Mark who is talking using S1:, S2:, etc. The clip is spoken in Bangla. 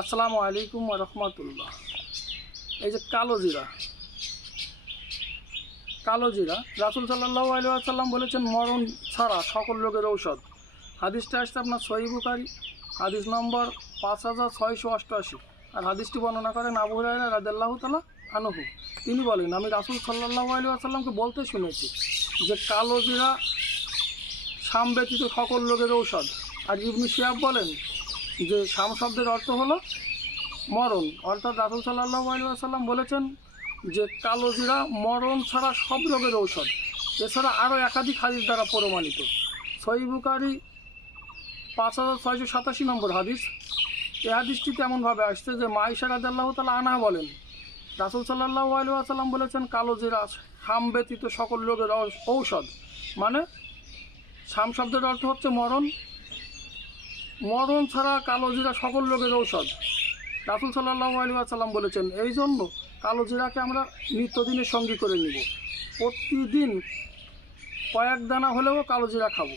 S1: আসসালামু আলাইকুম রহমতুল্লাহ। এই যে কালো জিরা। কালো জিরা। রাসুল সাল্লাহ আলী আসাল্লাম বলেছেন, মরণ ছাড়া সকল রোগের ঔষধ। হাদিসটা আসছে আপনার সহিবুকারী হাদিস নম্বর পাঁচ হাজার ছয়শো অষ্টআশি। আর হাদিসটি বর্ণনা করেন আবু রায়রা রাজাল্লাহ তালা আনহু। তিনি বলেন, আমি রাসুল সাল্লাহ আলী আসাল্লামকে বলতে শুনেছি যে কালো জিরা সাম ব্যতীত সকল রোগের ঔষধ। আর ইবনু শিয়াব বলেন যে শাম শব্দের অর্থ হলো মরণ। অর্থাৎ রাসুল সাল্লাহ বলেছেন যে কালো জিরা মরণ ছাড়া সব রোগের ঔষধ। এছাড়া আরও একাধিক হাদিস দ্বারা প্রমাণিত। সহিবুকারী পাঁচ হাজার ছয়শো সাতাশি নম্বর হাদিস। এ হাদিসটি তেমনভাবে আসছে যে মাইশা রাজাল্লাহ তালা আনা বলেন, রাসুল সাল্লাহ আসাল্লাম বলেছেন, কালো জিরা ব্যতীত সকল রোগের ঔষধ মানে শাম শব্দের অর্থ হচ্ছে মরণ মরণ ছাড়া কালো জিরা সকল রোগের ঔষধ। রাসুল সাল্লাহ আলী আসাল্লাম বলেছেন, এই জন্য কালো জিরাকে আমরা নিত্যদিনের সঙ্গী করে নিব। প্রতিদিন কয়েক দানা হলেও কালো জিরা খাব।